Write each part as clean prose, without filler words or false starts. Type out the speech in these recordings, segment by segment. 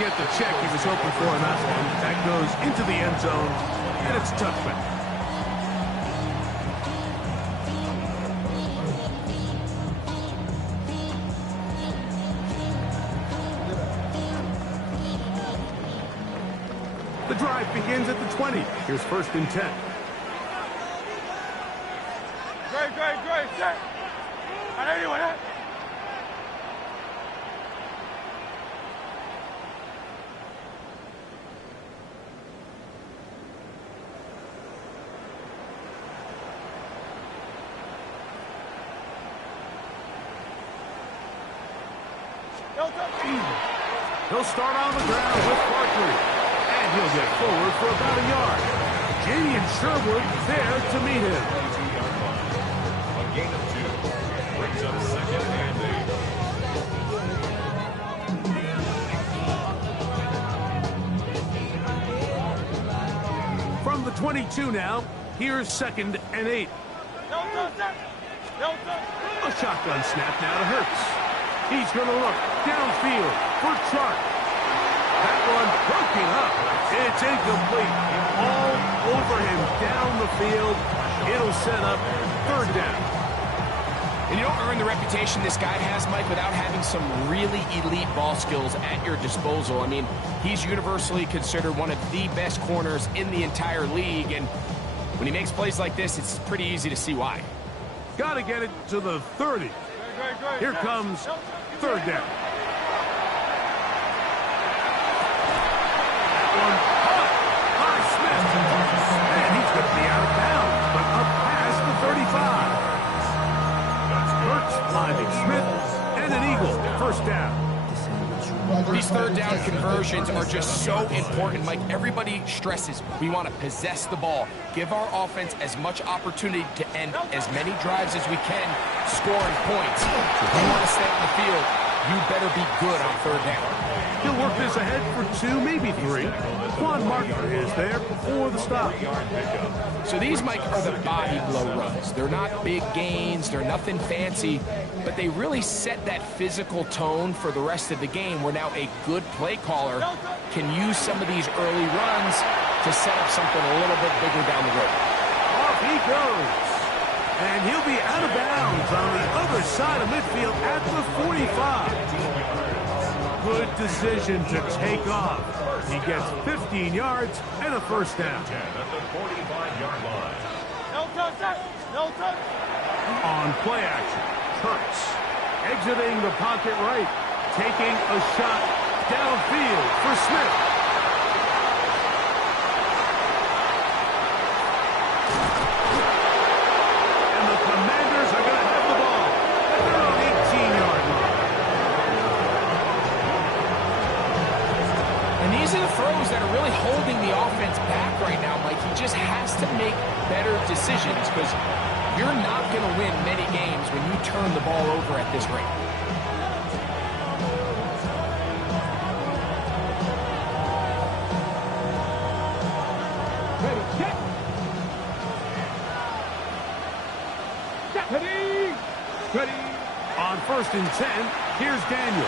get the check he was hoping for in that one. That goes into the end zone, and it's a touchback. The drive begins at the 20. Here's 1st and 10. Trey, set. I know you want that. He'll start on the ground with Barkley. And he'll get forward for about a yard. Jamie and Sherwood there to meet him. A gain of 2. Brings up 2nd and 8. From the 22 now, here's 2nd and 8. A shotgun snap now to Hurts. He's going to look downfield for Chark. That one broken up. It's incomplete. All over him down the field. It'll set up 3rd down. And you don't earn the reputation this guy has, Mike, without having some really elite ball skills at your disposal. I mean, he's universally considered one of the best corners in the entire league. And when he makes plays like this, it's pretty easy to see why. Got to get it to the 30. Here comes 3rd down. That one caught by Smith. And he's going to be out of bounds, but up past the 35. That's Hurts finding Smith, and an eagle. 1st down. These 3rd down conversions are just so important, Mike. Everybody stresses we want to possess the ball, give our offense as much opportunity to end as many drives as we can, scoring points. If you want to stay on the field, you better be good on 3rd down. He'll work this ahead for 2, maybe 3. Quan Marker is there for the stop. So these, Mike, are the body blow runs. They're not big gains, they're nothing fancy, but they really set that physical tone for the rest of the game where now a good play caller can use some of these early runs to set up something a little bit bigger down the road. Off he goes. And he'll be out of bounds on the other side of midfield at the 45. Good decision to take off. He gets 15 yards and a 1st down. At the 45-yard line. No touch. On play action, Hurts exiting the pocket right, taking a shot downfield for Smith. And the Commanders are going to have the ball at their own 18-yard line. And these are the throws that are really holding the offense back right now, Mike. He just has to make better decisions because you're not going to win many games when you turn the ball over at this rate. Ready. On 1st and 10, here's Daniel.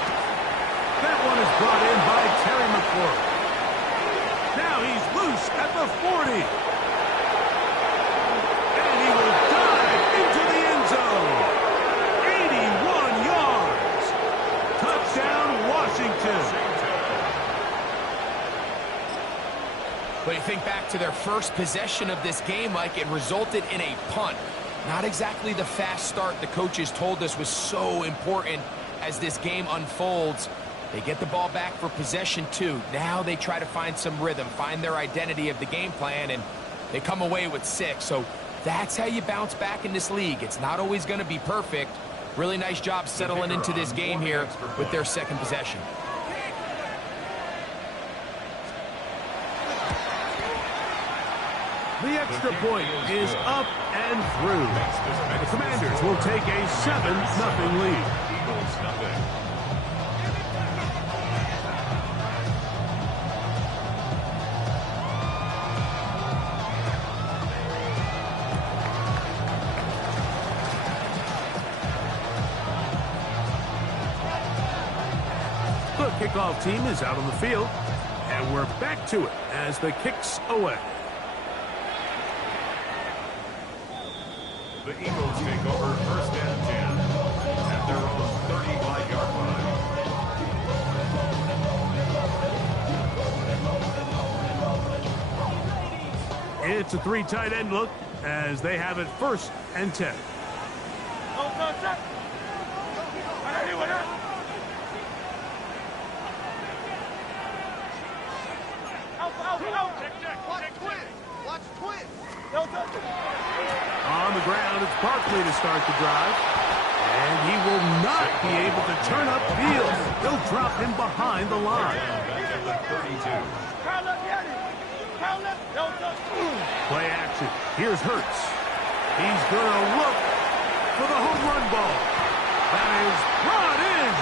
That one is brought in by Terry McLaurin. Now he's loose at the 40. And he will dive into the end zone. 81 yards. Touchdown, Washington. But you think back to their first possession of this game, Mike, it resulted in a punt. Not exactly the fast start the coaches told us was so important as this game unfolds. They get the ball back for possession 2. Now they try to find some rhythm, find their identity of the game plan, and they come away with 6. So that's how you bounce back in this league. It's not always going to be perfect. Really nice job settling into this game here with their 2nd possession. The extra point is up and through. The Commanders will take a 7-0 lead. Eagles nothing. kickoff team is out on the field. And we're back to it as the kick's away. The Eagles take over first and 10 at their own 35-yard line. It's a 3 tight end look as they have it first and 10. On the ground, it's Barkley to start the drive. And he will not be able to turn up field. They'll drop him behind the line. Play action. Here's Hurts. He's going to look for the home run ball. That is brought in.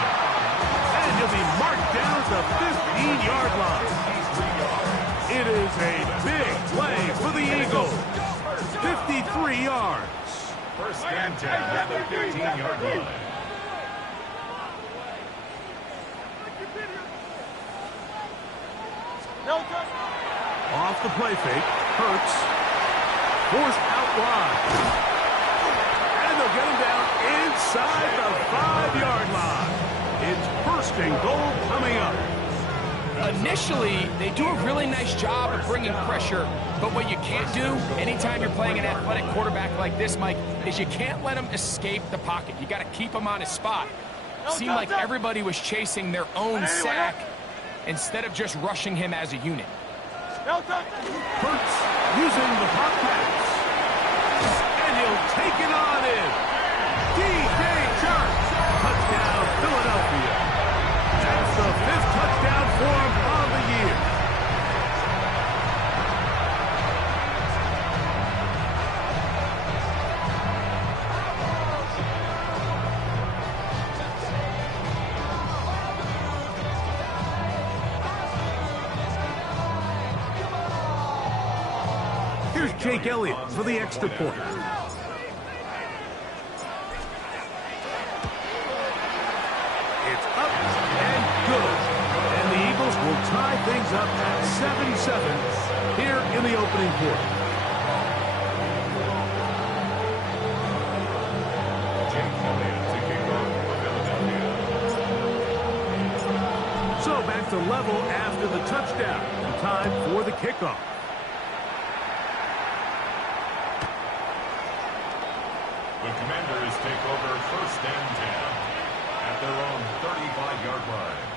And he'll be marked down at the 15-yard line. It is a big play for the Eagles. 53 yards. First and 10 at the 15-yard line. Off the play fake. Hurts. Forced out wide. And they'll get him down inside the 5-yard line. It's first and goal coming up. Initially, they do a really nice job of bringing pressure, but what you can't do anytime you're playing an athletic quarterback like this, Mike, is you can't let him escape the pocket. You got to keep him on his spot. Seemed like everybody was chasing their own sack instead of just rushing him as a unit. Hurts using the pop pass. And he'll take it on in. D.J. Chark. Touchdown, Philadelphia. That's the 5th touchdown for him of the year. Here's Jake Elliott for the extra point. It's up and good. And the Eagles will tie things up at 7-7 here in the opening quarter. Jake Elliott taking over Philadelphia. So back to level after the touchdown. And time for the kickoff. The Commanders take over first and 10 at their own 35-yard line.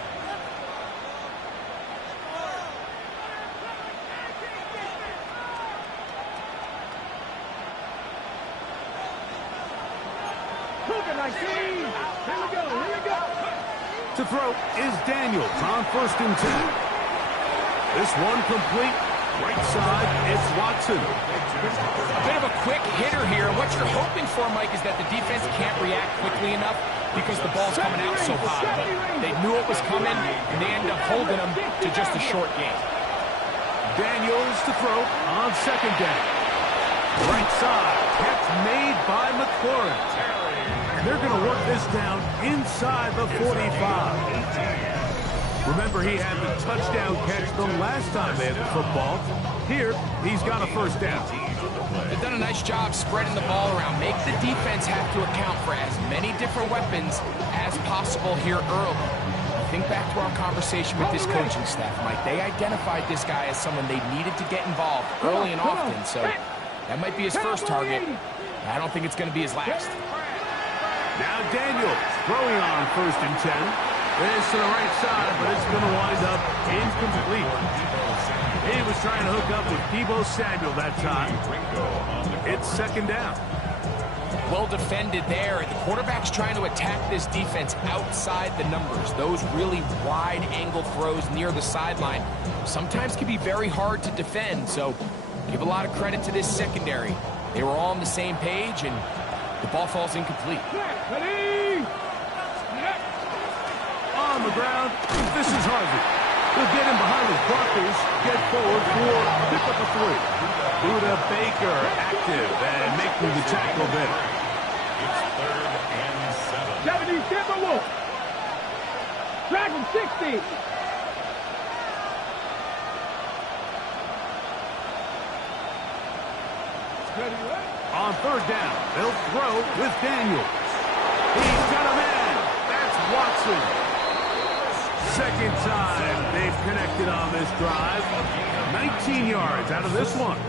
To throw is Daniels on first and 10. This one complete. Right side, it's Watson. A bit of a quick hitter here. What you're hoping for, Mike, is that the defense can't react quickly enough because the ball's coming out so hot. But they knew it was coming, and they ended up holding them to just a short game. Daniels to throw on second down. Right side, catch made by McLaurin. They're going to work this down inside the 45. Remember, he had the touchdown catch the last time they had the football. Here, he's got a first down. They've done a nice job spreading the ball around. Make the defense have to account for as many different weapons as possible here early. Think back to our conversation with this coaching staff, Mike. They identified this guy as someone they needed to get involved early and often, so that might be his first target. I don't think it's going to be his last. Now Daniels throwing on first and 10. This to the right side, but it's going to wind up incomplete. He was trying to hook up with Deebo Samuel that time. It's second down. Well defended there, and the quarterback's trying to attack this defense outside the numbers. Those really wide-angle throws near the sideline sometimes can be very hard to defend, so give a lot of credit to this secondary. They were all on the same page, and the ball falls incomplete. On the ground, this is Harvey. He'll get him behind his blockers, get forward for pickup of 3. Buda Baker active and making the tackle there. It's 3rd and 7. track him, 60. On third down, they'll throw with Daniels. He's got a man. That's Watson. Second time they've connected on this drive. 19 yards out of this one.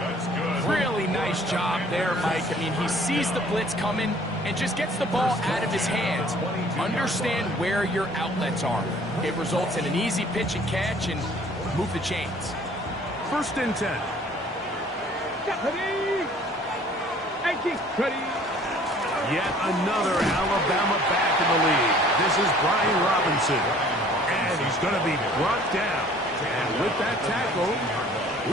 That's good. Really nice job there, Mike. I mean, he sees the blitz coming and just gets the ball out of his hands. Understand where your outlets are. It results in an easy pitch and catch and move the chains. First and 10. Ready. Yet another Alabama back in the lead. This is Brian Robinson. And he's going to be brought down. And with that tackle,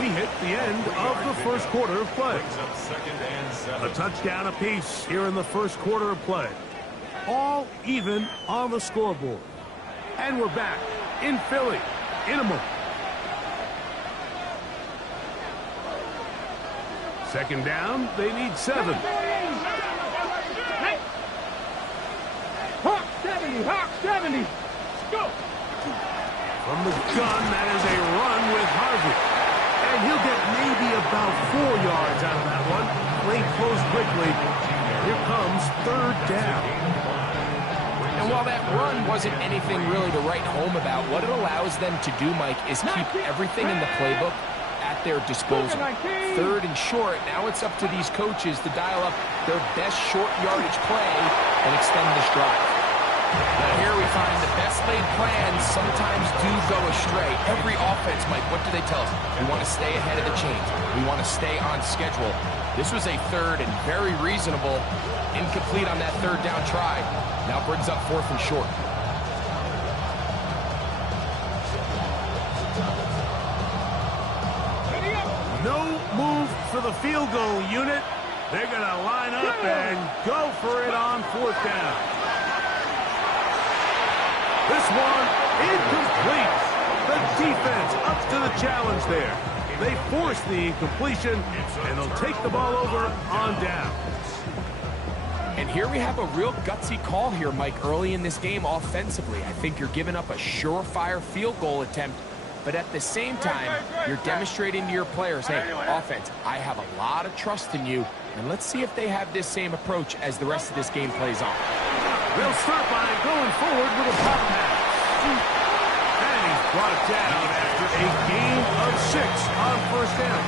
we hit the end of the first quarter of play. A touchdown apiece here in the first quarter of play. All even on the scoreboard. And we're back in Philly in a moment. Second down, they need 7. Hawk 70, Hawk 70. Go. From the gun, that is a run with Harvey. And he'll get maybe about 4 yards out of that one. Play close quickly. Here comes third down. And while that run wasn't anything really to write home about, what it allows them to do, Mike, is keep everything in the playbook at their disposal. Third and short, now it's up to these coaches to dial up their best short yardage play and extend this drive. Now here we find the best laid plans sometimes do go astray. Every offense, Mike, what do they tell us? We want to stay ahead of the chains. We want to stay on schedule. This was a third and very reasonable. Incomplete on that third down try. Now brings up fourth and short. No move for the field goal unit. They're going to line up and go for it on fourth down. This one incomplete. The defense up to the challenge there. They force the incompletion, and they'll take the ball over on down. And here we have a real gutsy call here, Mike, early in this game offensively. I think you're giving up a surefire field goal attempt, but at the same time, you're demonstrating to your players, hey, offense, I have a lot of trust in you, and let's see if they have this same approach as the rest of this game plays on. They'll start by going forward with a pop pass. And he's brought down after a gain of 6 on first down.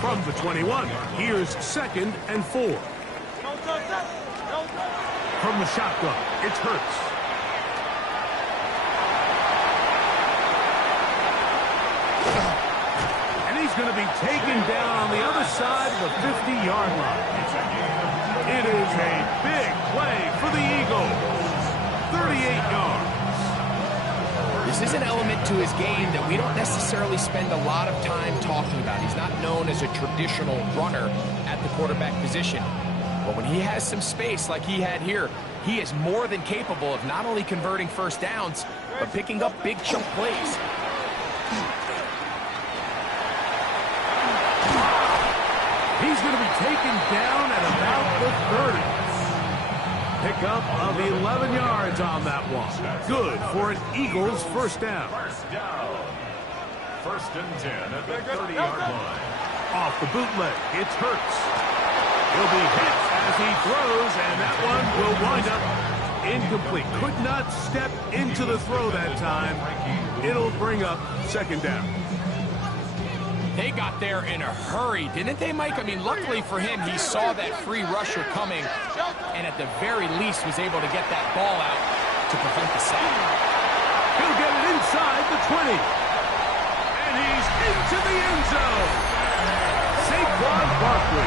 From the 21, here's second and 4. From the shotgun, it's Hurts. And he's going to be taken down on the other side of the 50-yard line. It is a big play for the Eagles. 38 yards. This is an element to his game that we don't necessarily spend a lot of time talking about. He's not known as a traditional runner at the quarterback position. But when he has some space like he had here, he is more than capable of not only converting first downs, but picking up big chunk plays. He's going to be taken down at about the 30. Pickup of 11 yards on that one. Good for an Eagles first down. First and 10 at the 30-yard line. Off the bootleg, it's Hurts. He'll be hit as he throws, and that one will wind up incomplete. Could not step into the throw that time. It'll bring up second down. They got there in a hurry, didn't they, Mike? I mean, luckily for him, he saw that free rusher coming, and at the very least was able to get that ball out to prevent the sack. He'll get it inside the 20. And he's into the end zone. Saquon Barkley.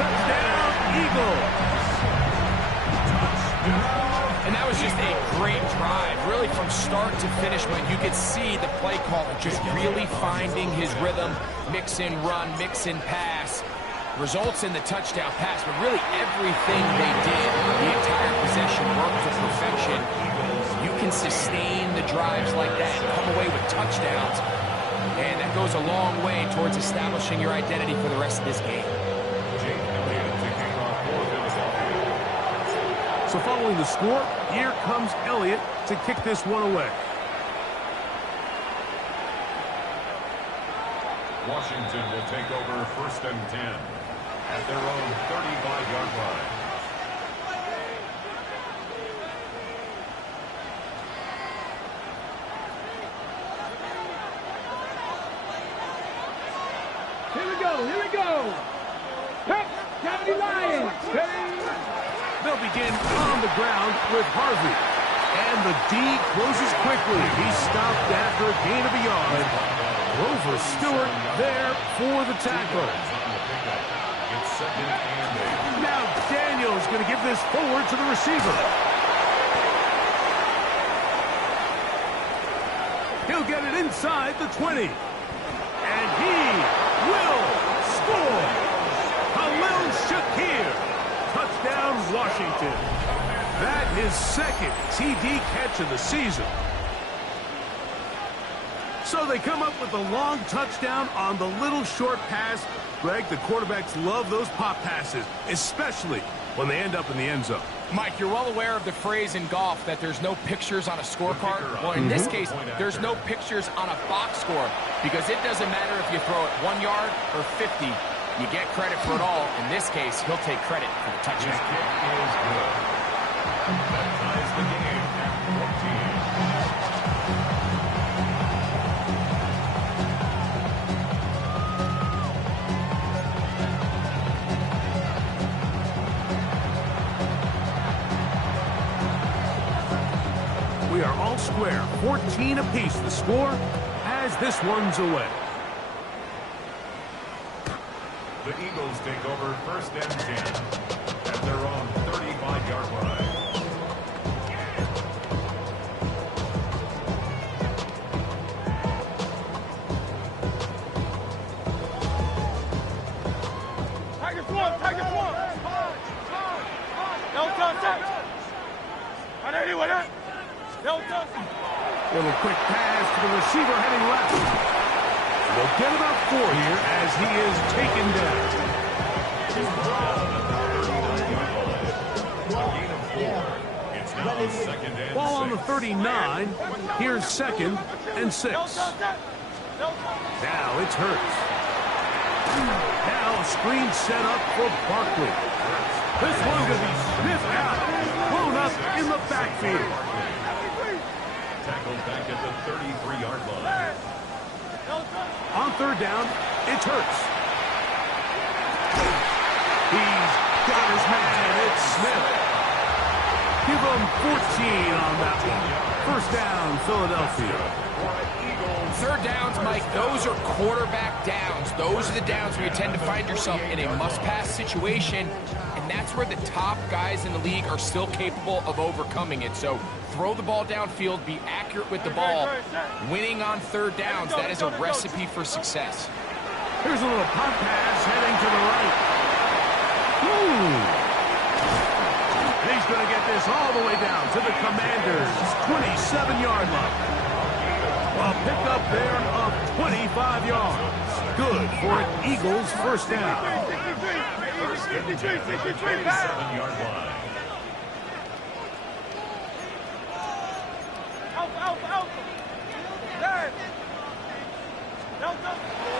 Touchdown, Eagles. And that was just a great drive, really from start to finish, but you could see the play caller just really finding his rhythm, mix in run, mix in pass, results in the touchdown pass, but really everything they did, the entire possession worked to perfection. You can sustain the drives like that and come away with touchdowns, and that goes a long way towards establishing your identity for the rest of this game. So following the score, here comes Elliott to kick this one away. Washington will take over 1st and 10 at their own 35-yard line. Here we go. Hey, Cavity Lions. They'll begin on the ground with Harvey. And the D closes quickly. He's stopped after a gain of a yard. Grover Stewart there for the tackle. Now Daniel's going to give this forward to the receiver. He'll get it inside the 20. And he will score. Khalil Shakir. Touchdown, Washington. That is second TD catch of the season. So they come up with a long touchdown on the little short pass. Greg, the quarterbacks love those pop passes, especially when they end up in the end zone. Mike, you're well aware of the phrase in golf that there's no pictures on a scorecard. Well, in this case, there's no pictures on a box score because it doesn't matter if you throw it 1 yard or 50. You get credit for it all. In this case, he'll take credit for the touchdown. His kick is good. That ties the game at 14. We are all square, 14 apiece. The score as this one's away. The Eagles take over 1st and 10 at their own 35-yard line. Take it one. No touch. No touch. Little quick pass to the receiver heading left. They'll get about 4 here as he is taken down. It's now 2nd and 6. Ball on the 39. Here's 2nd and 6. Now it's Hurts. Now a screen set up for Barkley. This one's going to be sniffed out. Blown up in the backfield. Tackled back at the 33-yard line. On 3rd down, it's Hurts. He's got his man. It's Smith. Give him 14 on that one. 1st down, Philadelphia. 3rd downs, Mike, those are quarterback downs. Those are the downs where you tend to find yourself in a must-pass situation, and that's where the top guys in the league are still capable of overcoming it. So throw the ball downfield, be accurate with the ball. Winning on 3rd downs, that is a recipe for success. Here's a little pop pass heading to the right. And he's going to get this all the way down to the Commanders' 27-yard line. A pickup there of 25 yards. Good for an Eagles 1st down. 27-yard line.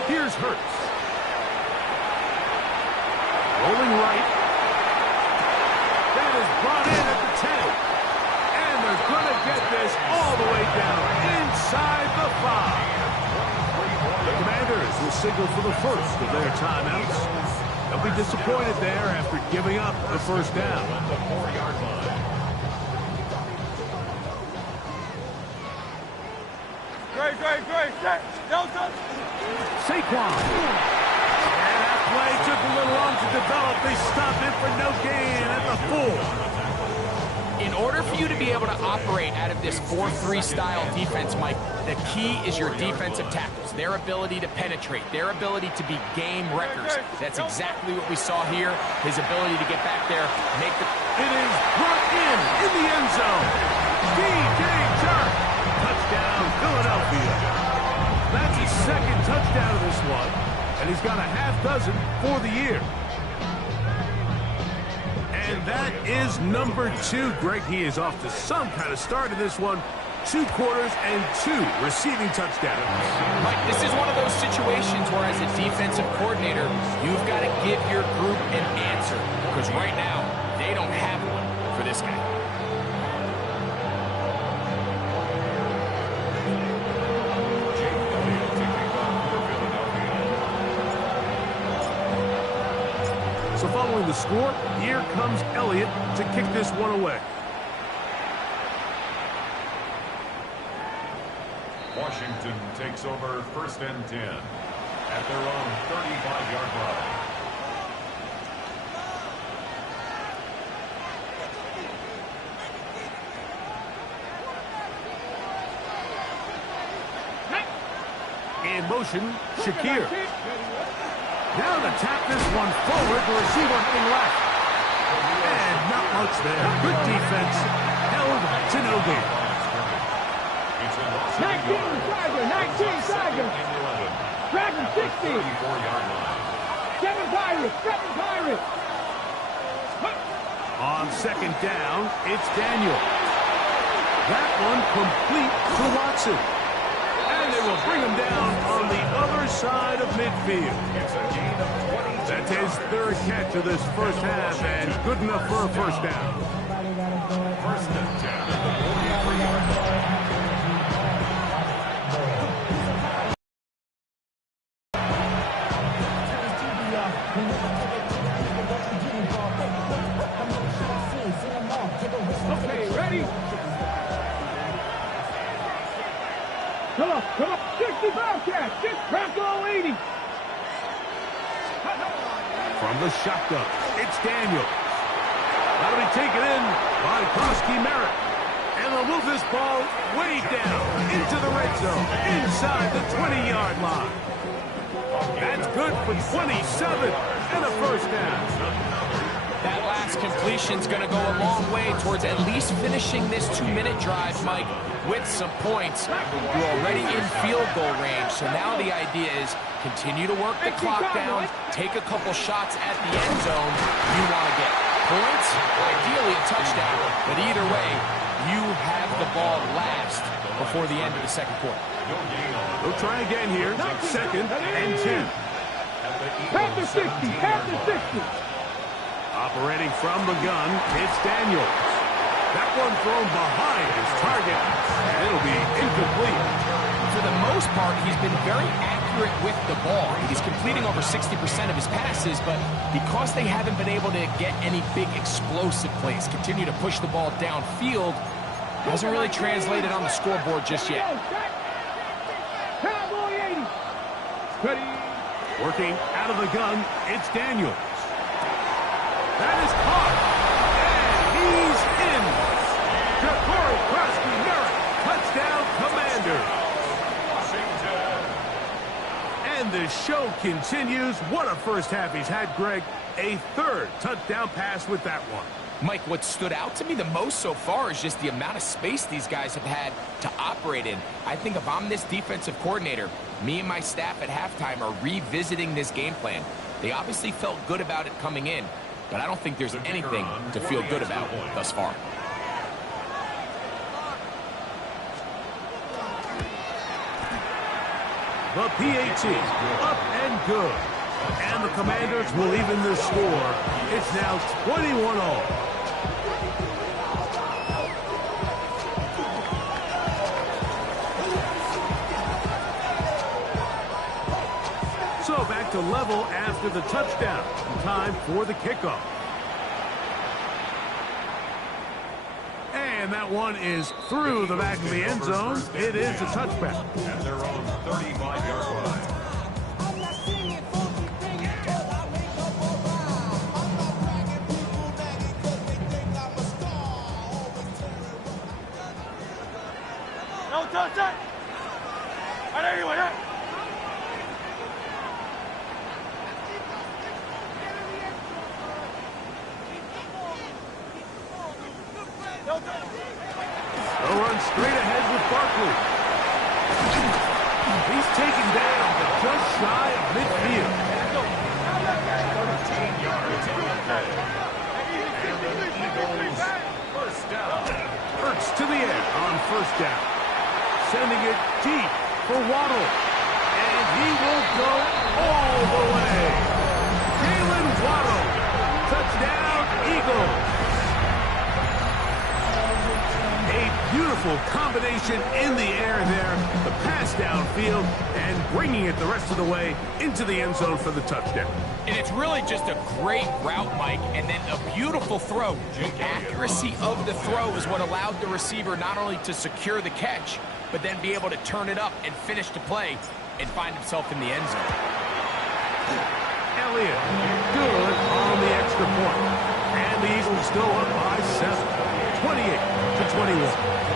Here's Hurts. Rolling right. That is brought in at the 10. And they're going to get this all the way down inside the 5. The Commanders will signal for the first of their timeouts. They'll be disappointed there after giving up the 1st down. The 4-yard line. Great. No touch. Saquon. And that play took a little long to develop. They stopped it for no gain at the 4. In order for you to be able to operate out of this 4-3 style defense, Mike, the key is your defensive tackles, their ability to penetrate, their ability to be game wreckers. That's exactly what we saw here, his ability to get back there, make the... It is brought in the end zone. D.J. Chark. Touchdown, Philadelphia. That's his 2nd touchdown of this one, and he's got a half dozen for the year. And that is number 2. Greg, he is off to some kind of start in this one. 2 quarters and 2 receiving touchdowns. Mike, this is one of those situations where as a defensive coordinator, you've got to give your group an answer. Because right now, they don't have one for this guy. So following the score, here comes Elliott to kick this one away. Washington takes over 1st and 10 at their own 35-yard line. In motion, Shakir. Now to tap this one forward, the receiver heading left. And not much there. Good defense. Held to no gain. 19 Tiger. Dragon 60. 34-yard line. 7 Pirates. On 2nd down, it's Daniel. That one complete to Watson. And they will bring him down on the other side of midfield. That's his 3rd catch of this first half, and good enough for a first down. 1st and 10 at the 43-yard line. Okay, ready? Come on. 65 catch. Just crack all 80. From the shotgun, it's Daniel. That'll be taken in by Krosky Merritt. And they'll move this ball way down into the red zone, inside the 20-yard line. That's good for 27 and a first down. That last completion's going to go a long way towards at least finishing this 2-minute drive, Mike, with some points. You're already in field goal range, so now the idea is continue to work the clock down, take a couple shots at the end zone. You want to get points, ideally a touchdown, but either way, you have the ball last before the end of the 2nd quarter. We'll try again here. 2nd and 10. Past the 60. Operating from the gun, it's Daniel. That one thrown behind his target, and it'll be incomplete. For the most part, he's been very accurate with the ball. He's completing over 60% of his passes, but because they haven't been able to get any big explosive plays, continue to push the ball downfield, hasn't really translated on the scoreboard just yet. Cowboy 80. Ready. Working out of the gun, it's Daniel. That is caught, and he's in. Ja'Cory Krosky Merritt, touchdown Commander. And the show continues. What a first half he's had, Greg. A 3rd touchdown pass with that one. Mike, what stood out to me the most so far is just the amount of space these guys have had to operate in. I think if I'm this defensive coordinator, me and my staff at halftime are revisiting this game plan. They obviously felt good about it coming in, but I don't think there's anything to feel good about thus far. The PAT up and good. And the Commanders will even the score. It's now 21-all. So back to level after the touchdown. Time for the kickoff. And that one is through the back of the end zone. It is a touchback. At their own 35-yard line. No touch it. Anyway, They'll run straight ahead with Barkley. He's taken down, but just shy of midfield. 13 yards on the play. Eagles, first down. Hurts to the air on first down. Sending it deep for Waddle. And he will go all the way. Jalen Waddle. Touchdown, Eagles. A beautiful combination in the air there. The pass downfield and bringing it the rest of the way into the end zone for the touchdown. And it's really just a great route, Mike, and then a beautiful throw. The accuracy of the throw is what allowed the receiver not only to secure the catch, but then be able to turn it up and finish the play and find himself in the end zone. Elliott, good on the extra point. And the Eagles go up by 7, 28-21.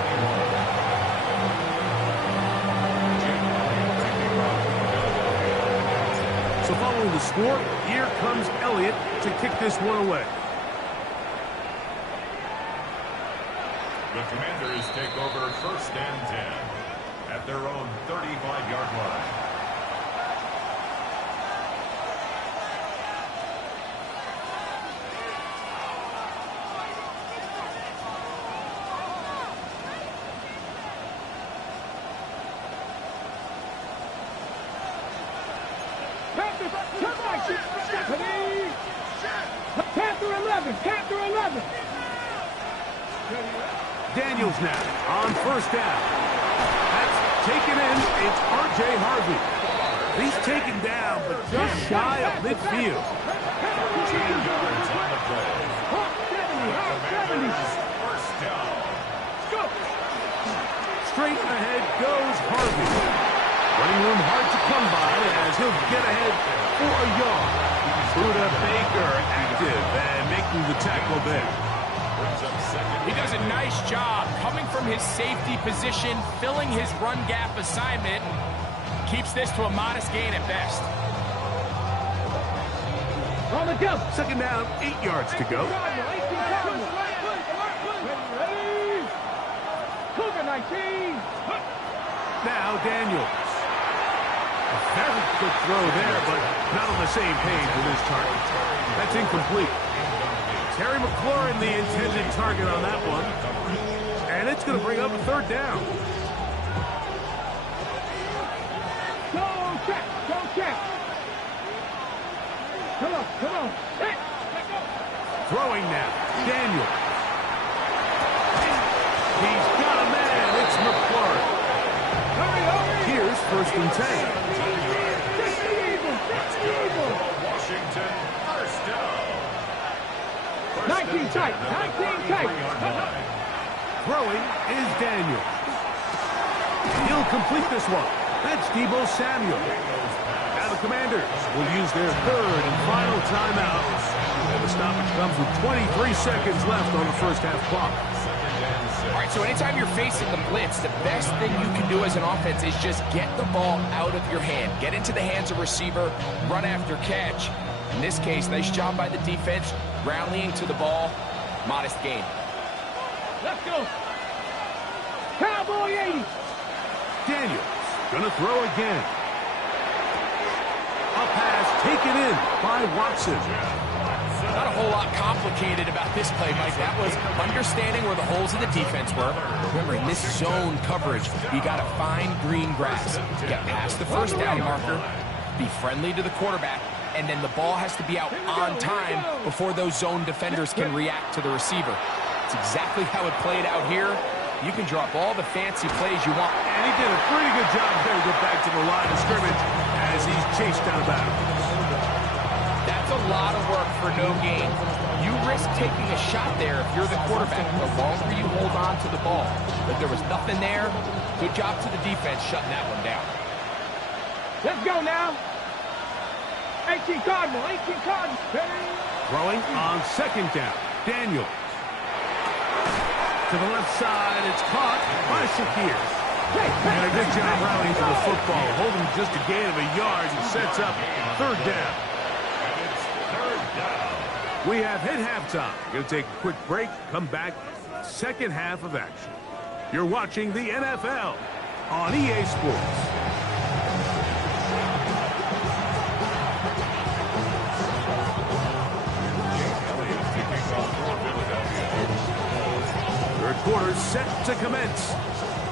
So following the score, here comes Elliott to kick this one away. The Commanders take over first and 10 at their own 35-yard line. Panther 11. Daniels now on first down. That's taken in. It's R.J. Harvey. He's taken down, but just shy of midfield. 2 yards on the play. Commanders, first down. Straight ahead goes Harvey. Running room hard to come by as he'll get ahead for a yard. Buda Baker active and making the tackle there. He does a nice job coming from his safety position, filling his run gap assignment. Keeps this to a modest gain at best. On the jump. Second down, 8 yards to go. Cougar 19. Now Daniels. A very good throw there, but not on the same page with his target. That's incomplete. Terry McLaurin, the intended target on that one. And it's going to bring up a third down. Go check. Come on. Hey. Throwing now. Daniel. He's got a man. It's McLaurin. Hurry. Here's first and 10. Washington, first down. 19 tight. Throwing is Daniel. He'll complete this one. That's Deebo Samuel. Now the Commanders will use their third and final timeout. And the stoppage comes with 23 seconds left on the first half clock. All right, so anytime you're facing the blitz, the best thing you can do as an offense is just get the ball out of your hand. Get into the hands of receiver, run after catch. In this case, nice job by the defense, rallying to the ball. Modest gain. Let's go. Cowboy 80. Daniels gonna throw again. A pass taken in by Watson. Not a whole lot complicated about this play, Mike. That was understanding where the holes in the defense were. Remember, in this zone coverage, you got to find green grass. Get past the first down marker, be friendly to the quarterback, and then the ball has to be out on time before those zone defenders can react to the receiver. It's exactly how it played out here. You can drop all the fancy plays you want. And he did a pretty good job there to get back to the line of scrimmage as he's chased down about it. That's a lot of work for no gain. You risk taking a shot there if you're the quarterback, the longer you hold on to the ball. But there was nothing there. Good job to the defense shutting that one down. Let's go now. 18 Cardinal. Throwing on second down. Daniel. To the left side, it's caught by Shakir. And a good job rallying to the football, holding just a gain of a yard and sets up third down. And it's third down. We have hit halftime. Going to take a quick break, come back, second half of action. You're watching the NFL on EA Sports. quarter set to commence.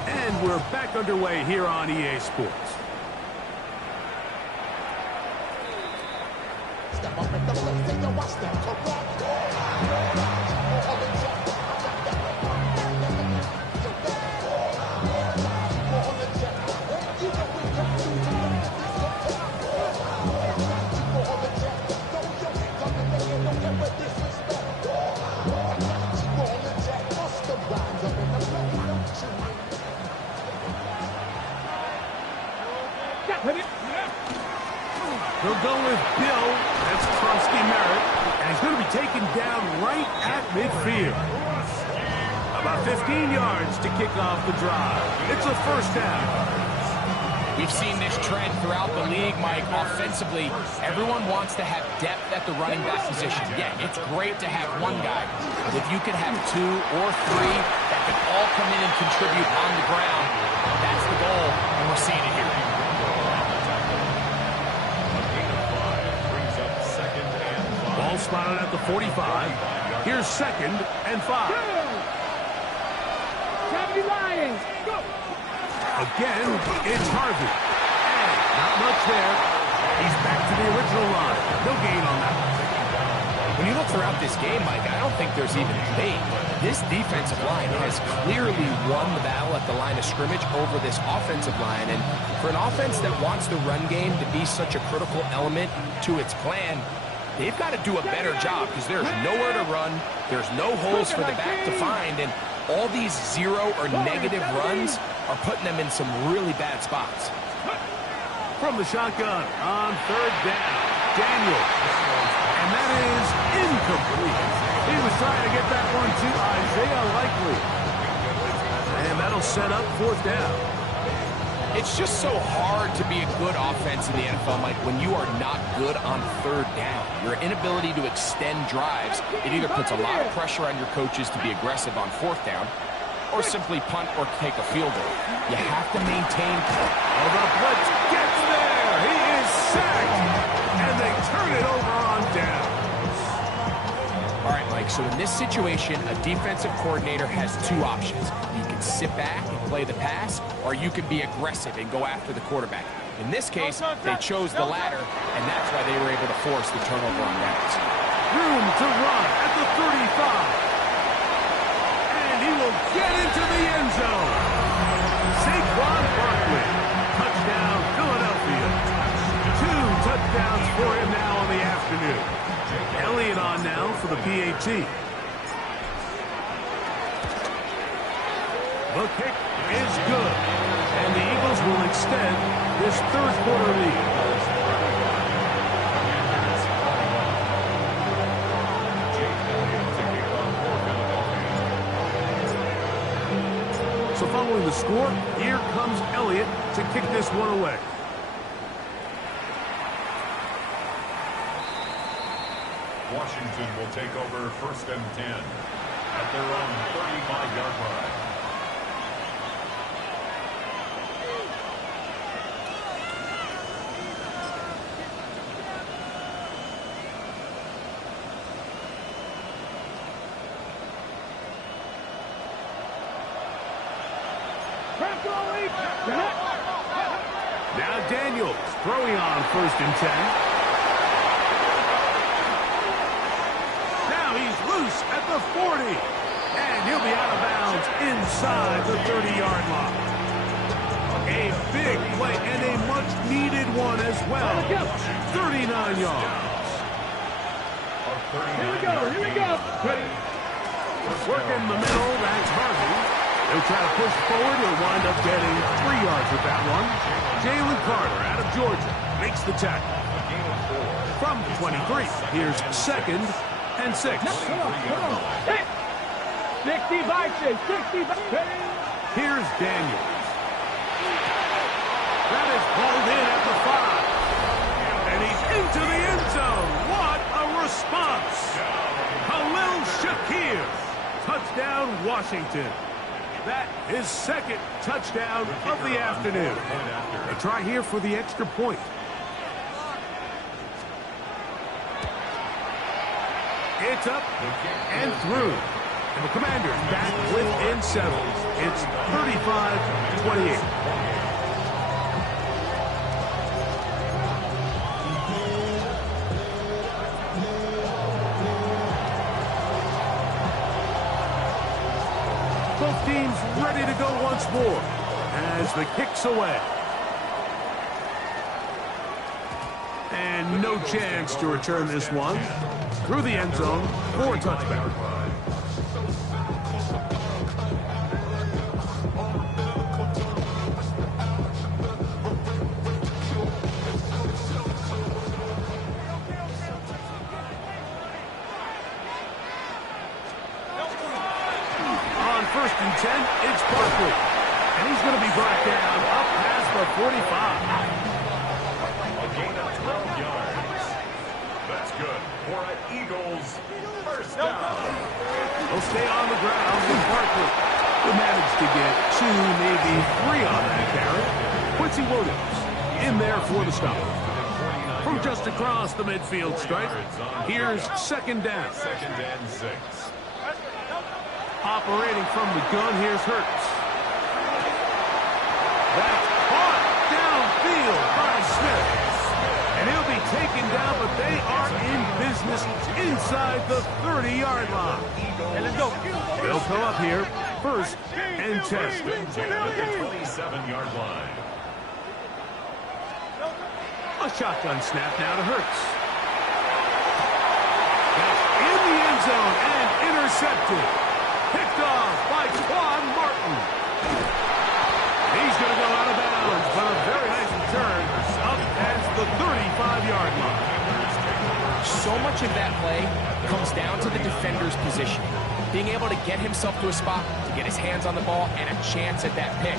And we're back underway here on EA Sports. Step up in the place and you watch them correct. They'll go with Bill. That's Krusty Merritt. And he's going to be taken down right at midfield. About 15 yards to kick off the drive. It's a first down. We've seen this trend throughout the league, Mike. Offensively, everyone wants to have depth at the running back position. Yeah, it's great to have one guy, but if you can have two or three that can all come in and contribute on the ground, that's the goal, and we're seeing it here. Ball spotted at the 45. Here's 2nd and 5. Tabby Lions, go! Again, it's Harvey. And not much there. He's back to the original line. No gain on that. When you look throughout this game, Mike, I don't think there's even debate. This defensive line has clearly won the battle at the line of scrimmage over this offensive line. And for an offense that wants the run game to be such a critical element to its plan, they've got to do a better job because there's nowhere to run. There's no holes for the back to find. And all these zero or negative runs are putting them in some really bad spots. From the shotgun on 3rd down, Daniel. And that is incomplete. He was trying to get that one to Isaiah Likely. And that'll set up 4th down. It's just so hard to be a good offense in the NFL, Mike, when you are not good on 3rd down. Your inability to extend drives, it either puts a lot of pressure on your coaches to be aggressive on 4th down or simply punt or take a field goal. You have to maintain. Oh, the blitz gets there. He is sacked. And they turn it over on down. All right, Mike, so in this situation, a defensive coordinator has two options. You can sit back and play the pass, or you can be aggressive and go after the quarterback. In this case, they chose the latter, and that's why they were able to force the turnover on downs. Room to run at the 35. And he will get into the end zone. Saquon Barkley. Touchdown, Philadelphia. 2 touchdowns for him now on the afternoon. Elliott on now for the PAT. The kick is good. And the Eagles will extend this 3rd quarter lead. So following the score, here comes Elliott to kick this one away. Washington will take over 1st and 10 at their own 35-yard line. Now Daniels throwing on 1st and 10. Now he's loose at the 40. And he'll be out of bounds inside the 30-yard line. A big play and a much-needed one as well. 39 yards. Here we go. Working the middle, that's Harvey. They'll try to push forward. He'll wind up getting 3 yards with that one. Jalen Carter out of Georgia makes the tackle. From 23, here's 2nd and 6. Come on. 60 boxes. Here's Daniels. That is pulled in at the 5. And he's into the end zone. What a response. Khalil Shakir. Touchdown, Washington. That is 2nd touchdown of the afternoon. They try here for the extra point. It's up and through. And the Commanders back within 7. It's 35-28. Both teams ready to go once more as the kick's away. And no chance to return this one. Through the end zone for a touchback. On 1st and 10, it's Barkley. And he's going to be brought down up past the 45. A gain of 12 yards. That's good for an Eagles first down. He'll stay on the ground with Barkley. He managed to get 2, maybe 3 on that carry. Quincy Williams in there for the stop. From just across the midfield stripe, here's 2nd down. 2nd and 6. Operating from the gun, here's Hurts. That's caught downfield by Smith. And he'll be taken down, but they are in business inside the 30-yard line. And let's go. They'll come up here, 1st and 10. At the 27-yard line. A shotgun snap now to Hurts. That's in the end zone and intercepted. Picked off by Quan Martin. He's going to go out of bounds, but a very nice return up as the 35-yard line. So much of that play comes down to the defender's positioning. Being able to get himself to a spot, to get his hands on the ball, and a chance at that pick.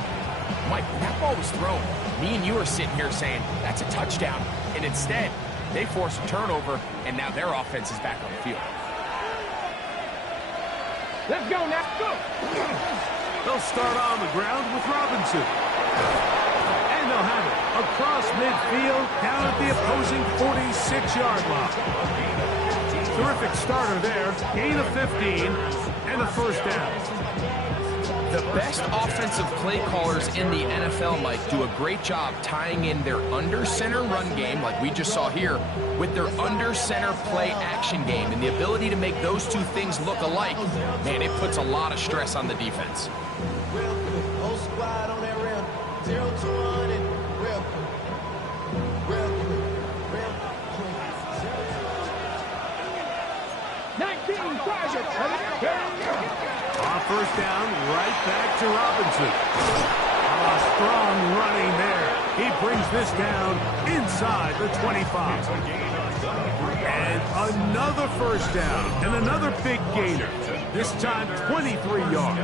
Mike, when that ball was thrown, me and you are sitting here saying, that's a touchdown. And instead, they force a turnover, and now their offense is back on the field. Let's go now. Go. They'll start on the ground with Robinson. And they'll have it across midfield down at the opposing 46-yard line. Terrific starter there. Gain of 15 and a 1st down. The best offensive play callers in the NFL, Mike, do a great job tying in their under-center run game, like we just saw here, with their under-center play action game. And the ability to make those two things look alike, man, it puts a lot of stress on the defense. Real quick, whole squad on that rim. 0 to 1 and real quick. Real quick. Real quick. 19 targets. On 1st down, right back to Robinson. A strong running there. He brings this down inside the 25. And another 1st down and another big gainer. This time 23 yards.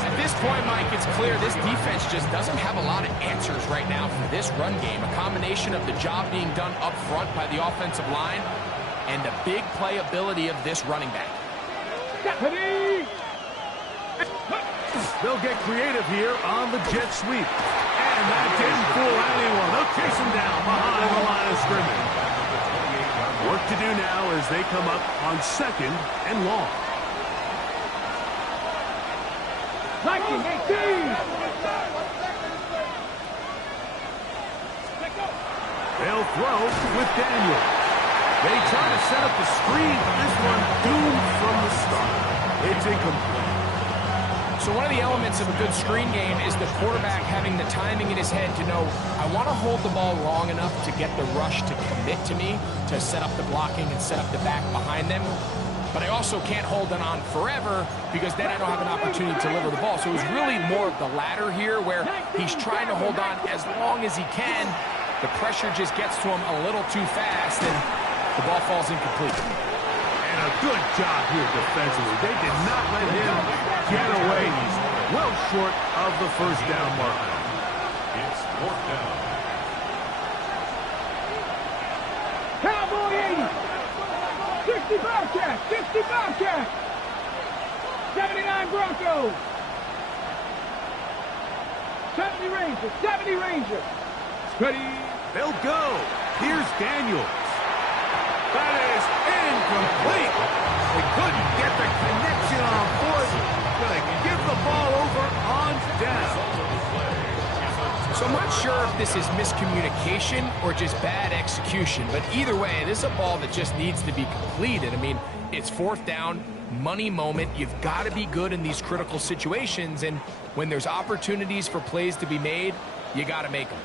At this point, Mike, it's clear this defense just doesn't have a lot of answers right now for this run game. A combination of the job being done up front by the offensive line and the big playability of this running back. They'll get creative here on the jet sweep. And that didn't fool anyone. They'll chase him down behind the line of scrimmage. Work to do now as they come up on 2nd and long. 19-18. They'll throw with Daniel. They try to set up the screen, but this one doomed from the start. It's incomplete. So one of the elements of a good screen game is the quarterback having the timing in his head to know, I want to hold the ball long enough to get the rush to commit to me, to set up the blocking and set up the back behind them. But I also can't hold it on forever because then I don't have an opportunity to deliver the ball. So it was really more of the latter here where he's trying to hold on as long as he can. The pressure just gets to him a little too fast and the ball falls incomplete. And a good job here defensively. They did not let him get away. He's well short of the 1st down marker. It's 4th down. Cowboy 80. 60 Bobcats. 60 Bobcats. 79 Broncos. 70 Rangers. 70 Rangers. Ready. They'll go. Here's Daniels. That is incomplete. They couldn't get the connection on fourth. Going to give the ball over on down. So I'm not sure if this is miscommunication or just bad execution, but either way, this is a ball that just needs to be completed. I mean, it's fourth down, money moment. You've got to be good in these critical situations, and when there's opportunities for plays to be made, you got to make them.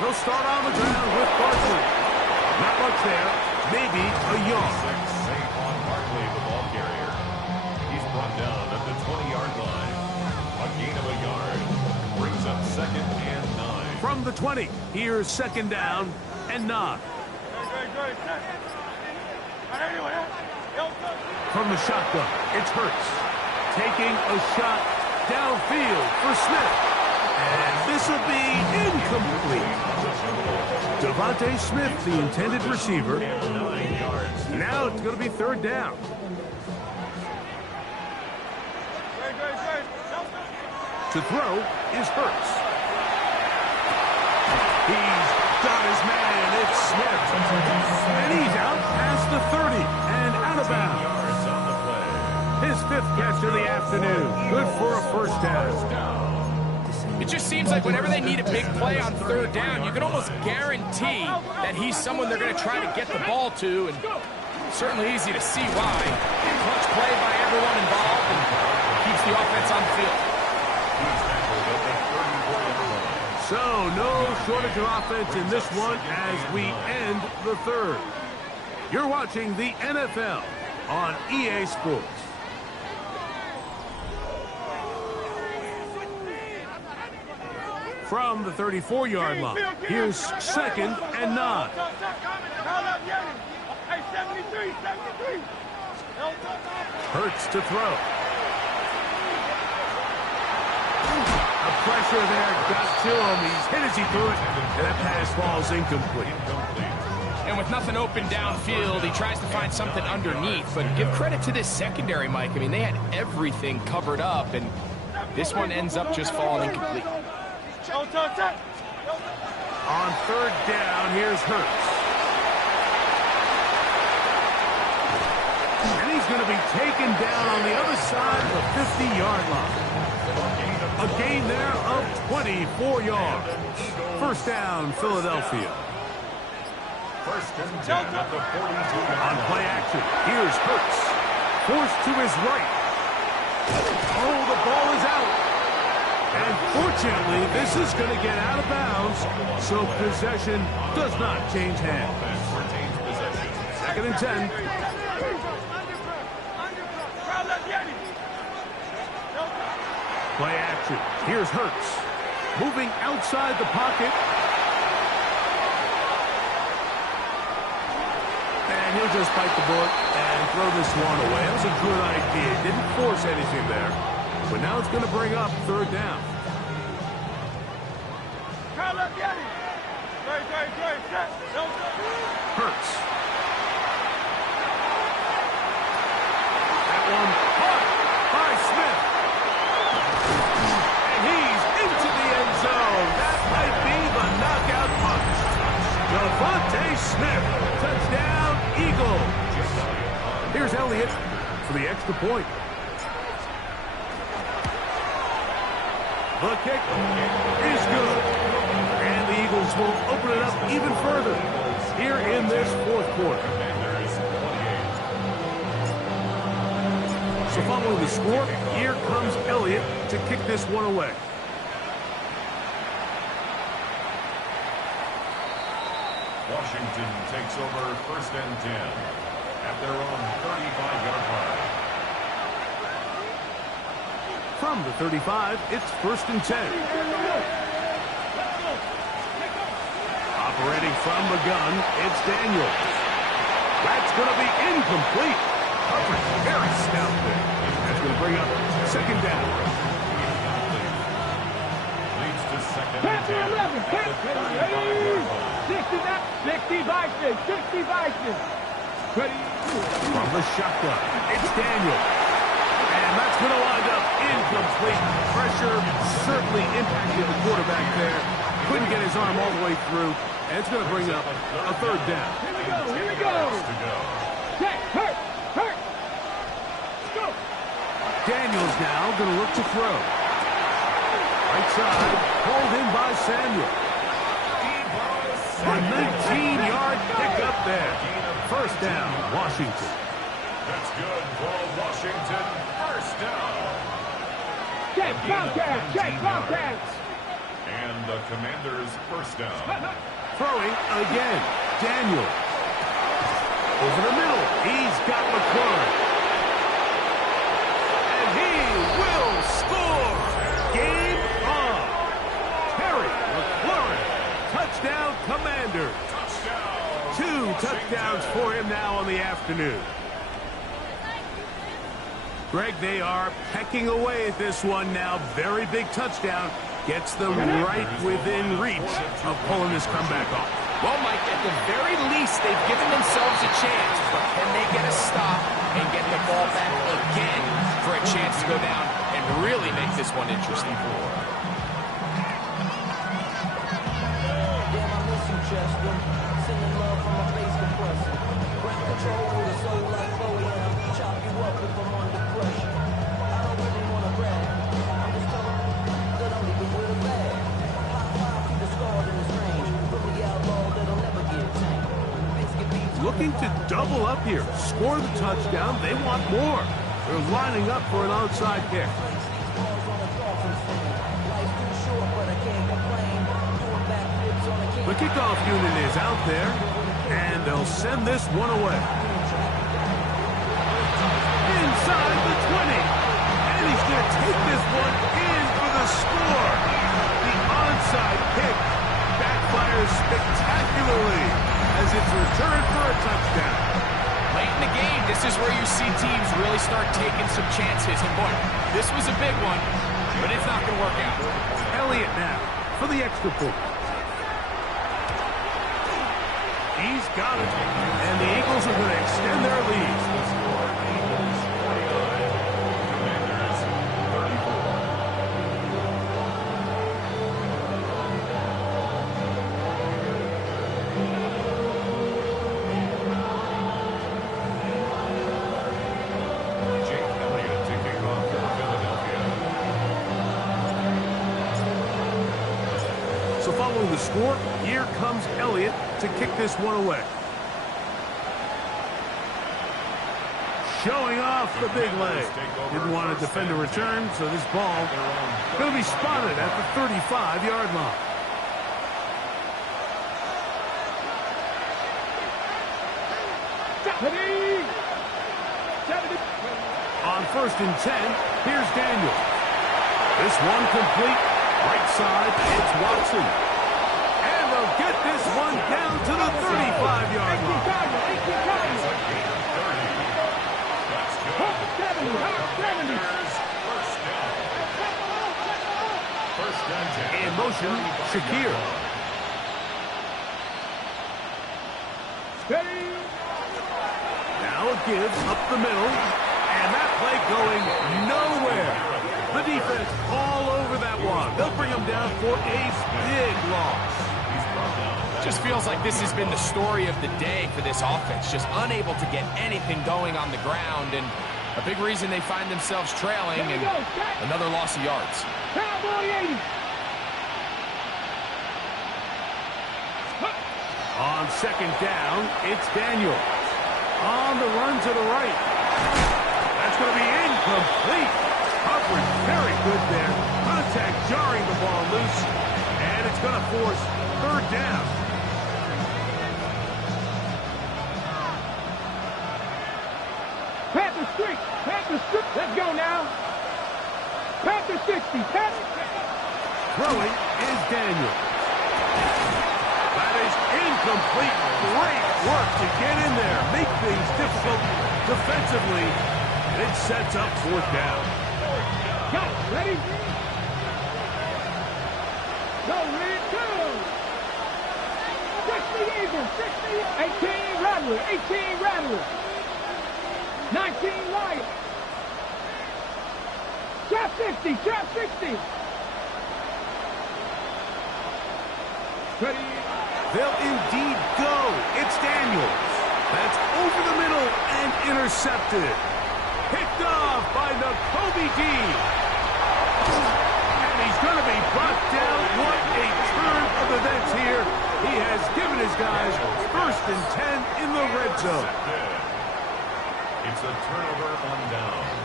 He'll start on the ground with Barkley. Not much there. Maybe a yard. Safe on Barkley, the ball carrier. He's brought down at the 20-yard line. A gain of a yard. Brings up 2nd and 9. From the 20, here's 2nd down and 9. From the shotgun, it's Hurts. Taking a shot downfield for Smith. And this will be incomplete. Devontae Smith, the intended receiver. Now it's going to be 3rd down. To throw is Hurts. He's got his man. It's Smith. And he's out past the 30 and out of bounds. His 5th catch of the afternoon. Good for a 1st down. It just seems like whenever they need a big play on 3rd down, you can almost guarantee that he's someone they're going to try to get the ball to, and certainly easy to see why. Clutch play by everyone involved and keeps the offense on the field. So, no shortage of offense in this one as we end the 3rd. You're watching the NFL on EA Sports. From the 34-yard line, here's 2nd and 9. Hurts to throw. The pressure there got to him. He's hit as he threw it, and that pass falls incomplete. And with nothing open downfield, he tries to find something underneath. But give credit to this secondary, Mike. I mean, they had everything covered up, and this one ends up just falling incomplete. On 3rd down, here's Hurts. And he's going to be taken down on the other side of the 50-yard line. A gain there of 24 yards. 1st down, Philadelphia. 1st and 10 at the 42-yard line. On play action, here's Hurts. Forced to his right. Oh, the ball is out. And fortunately, this is going to get out of bounds, so possession does not change hands. 2nd and 10. Play action. Here's Hurts. Moving outside the pocket. And he'll just bite the bullet and throw this one away. That was a good idea. Didn't force anything there. But now it's going to bring up 3rd down. Hurts. That one caught by Smith. And he's into the end zone. That might be the knockout punch. Devontae Smith. Touchdown, Eagles. Here's Elliott for the extra point. The kick is good. And the Eagles will open it up even further here in this 4th quarter. So following the score, here comes Elliott to kick this one away. Washington takes over 1st and 10 at their own 35-yard line. From the 35, it's 1st and 10. Operating from the gun, it's Daniels. That's going to be incomplete. Coverage very stout there. That's going to bring up 2nd down. Leads to 2nd and 10 11. at the 35-yard line. 60 Vikings. Ready? From the shotgun, it's Daniels. And that's going to wind up incomplete. Pressure pressure certainly impacted the quarterback there. Couldn't get his arm all the way through, and it's going to bring up a third down. Here we go. Check, hurt. Go. Daniels now going to look to throw. Right side, pulled in by Samuel. A 19-yard pickup there. First down, Washington. That's good for Washington. First down. Check, Bobcats. And the Commanders' first down. Throwing again, Daniel. Over the middle, he's got McLaurin. And he will score. Game on. Terry McLaurin. Touchdown, Commanders. Touchdown. 2 touchdowns for him now on the afternoon. Greg, they are pecking away at this one now. Very big touchdown. Gets them right within reach of pulling this comeback off. Well, Mike, at the very least, they've given themselves a chance. But can they get a stop and get the ball back again for a chance to go down and really make this one interesting? Damn, I miss you, Chester. Sending love from my face compressor. Grab control with a soul like Bowie. Chop you up if I'm under pressure. I don't really want to brag. I'm just telling that I'm leaving with a bag. High five to the scarred in this range. From the outlaw that'll never get tamed. Biscuit beats Looking to double up here. Score the touchdown. They want more. They're lining up for an onside kick. place these balls on a Dolphins fan. Life's too short, but I can't complain. Doing backflips on a king. The kickoff unit is out there, and they'll send this one away. Inside the 20, and he's going to take this one in for the score. The onside kick backfires spectacularly as it's returned for a touchdown. Late in the game, this is where you see teams really start taking some chances. And boy, this was a big one, but it's not going to work out. Elliott now for the extra point. He's got it, and the Eagles are going to extend their lead. So following the score, here comes Elliott to kick this one away. Showing off the big leg. Didn't want to defend a return, so this ball going to be spotted at the 35-yard line. On 1st and 10, here's Daniel. This one complete. Right side, it's Watson. And they'll get this one down to the 35-yard line. In motion, Shakir. Now it gives up the middle, and that play going nowhere. The defense all over that one. They'll bring him down for a big loss. Just feels like this has been the story of the day for this offense. Just unable to get anything going on the ground, and a big reason they find themselves trailing, and another loss of yards. On 2nd down, it's Daniel. On the run to the right. That's going to be incomplete. Coverage very good there. Contact jarring the ball loose. And it's going to force 3rd down. Panther streak. Let's go now. Panther 60. Throwing is Daniel. That is incomplete. Great work to get in there. Make things difficult defensively. It sets up 4th down. Got it. Ready? Go, Red. Go. 60 Eagles. 18 Rattler. 18 Rattler. 19 Lions. Shot 60, shot 60. Ready. They'll indeed go. It's Daniels. That's over the middle and intercepted. Picked off by Nakobe Dean. And he's going to be brought down. What a turn of events here. He has given his guys 1st and 10 in the red zone. It's a turnover on downs.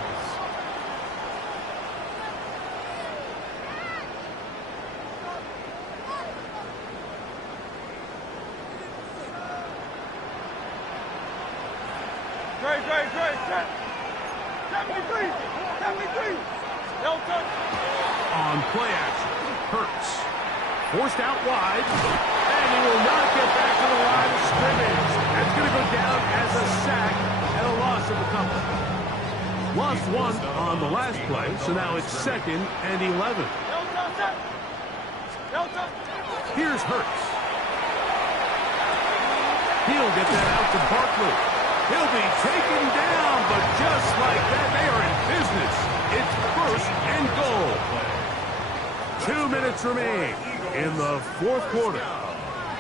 Trey. 73. Hilton. On play action, Hurts. Forced out wide, and he will not get back to the line of scrimmage. That's going to go down as a sack and a loss of a couple. Lost one on the last play, so now it's 2nd and 11. Here's Hurts. He'll get that out to Barkley. He'll be taken down, but just like that, they are in business. It's 1st and goal. 2 minutes remain in the 4th quarter.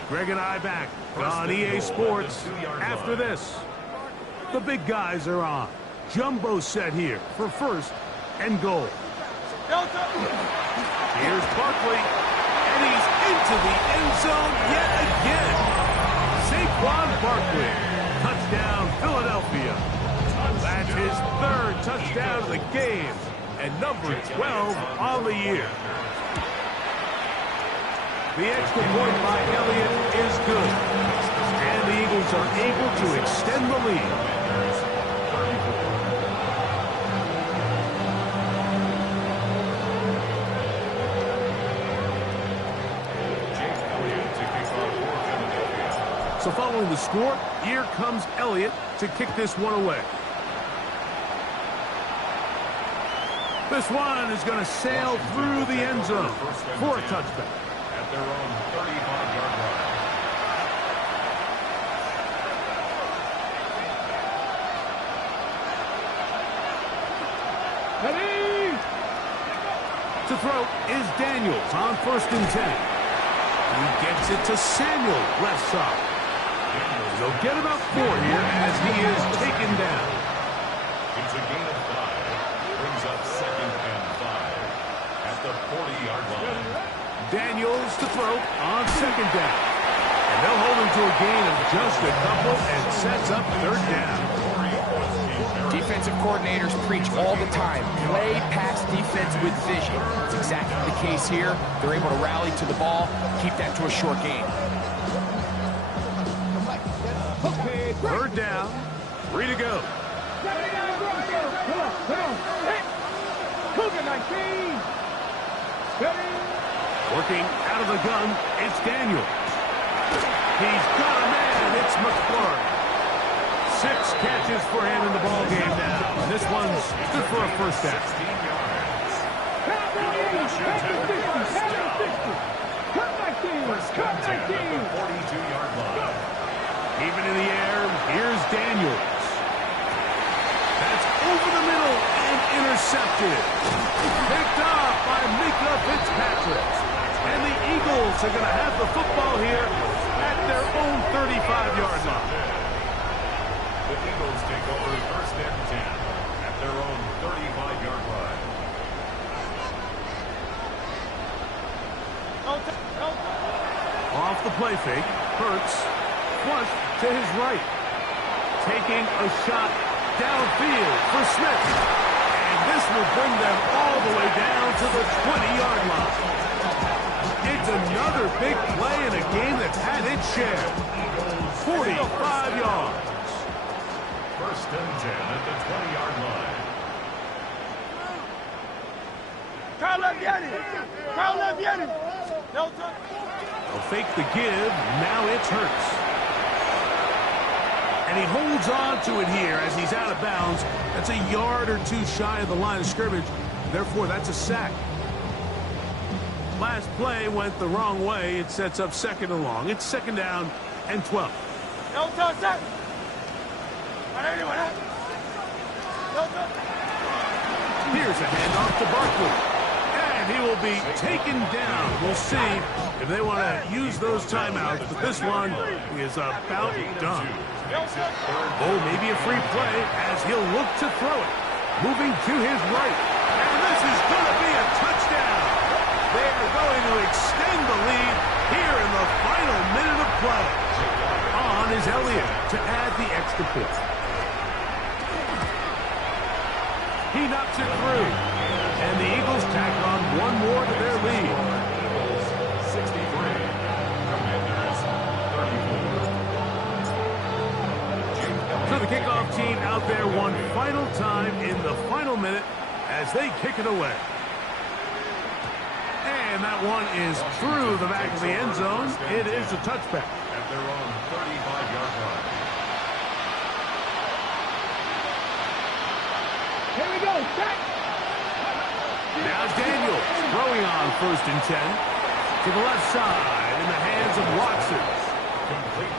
Greg and I back on EA Sports after this. The big guys are on. Jumbo set here for 1st and goal. Here's Barkley, and he's into the end zone yet again. Saquon Barkley. Touchdown, Philadelphia. That's his 3rd touchdown of the game, and number 12 on the year. The extra point by Elliott is good, and the Eagles are able to extend the lead. So following the score, here comes Elliott to kick this one away. This one is going to sail through the end zone for a touchback. At their own 35-yard line. Ready. To throw is Daniels on 1st and 10. He gets it to Samuel, left side. They'll get about 4 here as he is taken down. It's a gain of 5. Brings up 2nd and 5 at the 40-yard line. Daniels to throw on 2nd down. And they'll hold him to a gain of just a couple and sets up 3rd down. Defensive coordinators preach all the time. Play pass defense with vision. It's exactly the case here. They're able to rally to the ball, keep that to a short gain. 3rd down, 3 to go. Cougar 19. Ready. Working out of the gun, it's Daniels. He's got a man, it's McClure. 6 catches for him in the ball game now. And this one's good for a 1st down. Cut 19. 42-yard line. Even in the air, here's Daniels. That's over the middle and intercepted. Picked off by Mika Fitzpatrick. And the Eagles are going to have the football here at their own 35-yard line. The Eagles take over 1st and 10 at their own 35-yard line. Off the play fake, Hurts flushed to his right. Taking a shot downfield for Smith. And this will bring them all the way down to the 20-yard line. It's another big play in a game that's had its share. 45 yards. 1st and 10 at the 20-yard line. They'll fake the give. Now it's Hurts. And he holds on to it here as he's out of bounds. That's a yard or 2 shy of the line of scrimmage. Therefore, that's a sack. Last play went the wrong way. It sets up 2nd and long. It's 2nd down and 12. Here's a handoff to Barkley. And he will be taken down. We'll see if they want to use those timeouts, but this one is about done. Oh, maybe a free play as he'll look to throw it. Moving to his right. And this is going to be a touchdown. They are going to extend the lead here in the final minute of play. On is Elliott to add the extra point. He knocks it through. And the Eagles tack on one more to their lead. Eagles 63. Commanders 34. So the kickoff team out there one final time in the final minute as they kick it away. And that one is through the back of the end zone. It is a touchback. At their own 35-yard line. Here we go. Set. Now Daniels throwing on 1st and 10. To the left side in the hands of Watson.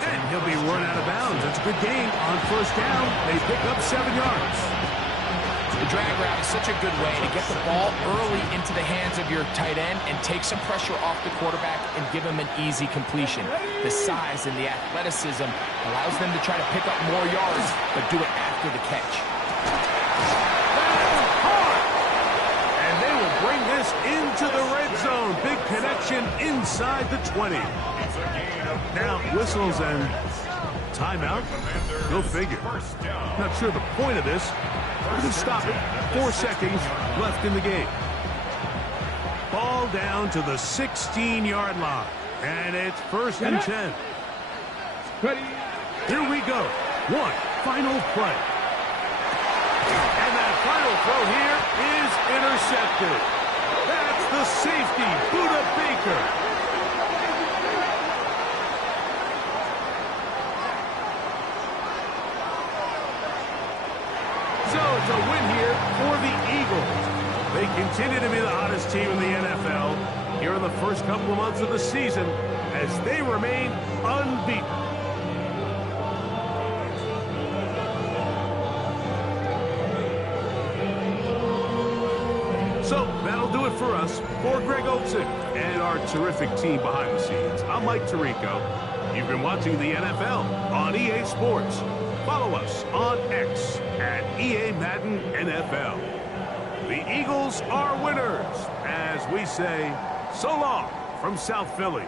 And he'll be run out of bounds. That's a good gain on 1st down. They pick up 7 yards. The drag route is such a good way to get the ball early into the hands of your tight end and take some pressure off the quarterback and give him an easy completion. The size and the athleticism allows them to try to pick up more yards, but do it after the catch. And they will bring this into the red zone. Big connection inside the 20. Now whistles and timeout. Go figure. Not sure the point of this. We can stop it. 4 seconds left in the game. Ball down to the 16-yard line. And it's 1st and 10. Ready. Here we go. One final play. And that final throw here is intercepted. That's the safety, Buda Baker. So it's a win here for the Eagles. They continue to be the hottest team in the NFL here in the first couple of months of the season as they remain unbeaten. So that'll do it for us. For Greg Olsen and our terrific team behind the scenes, I'm Mike Tirico. You've been watching the NFL on EA Sports. Follow us on X at EA Madden NFL. The Eagles are winners as we say so long from South Philly.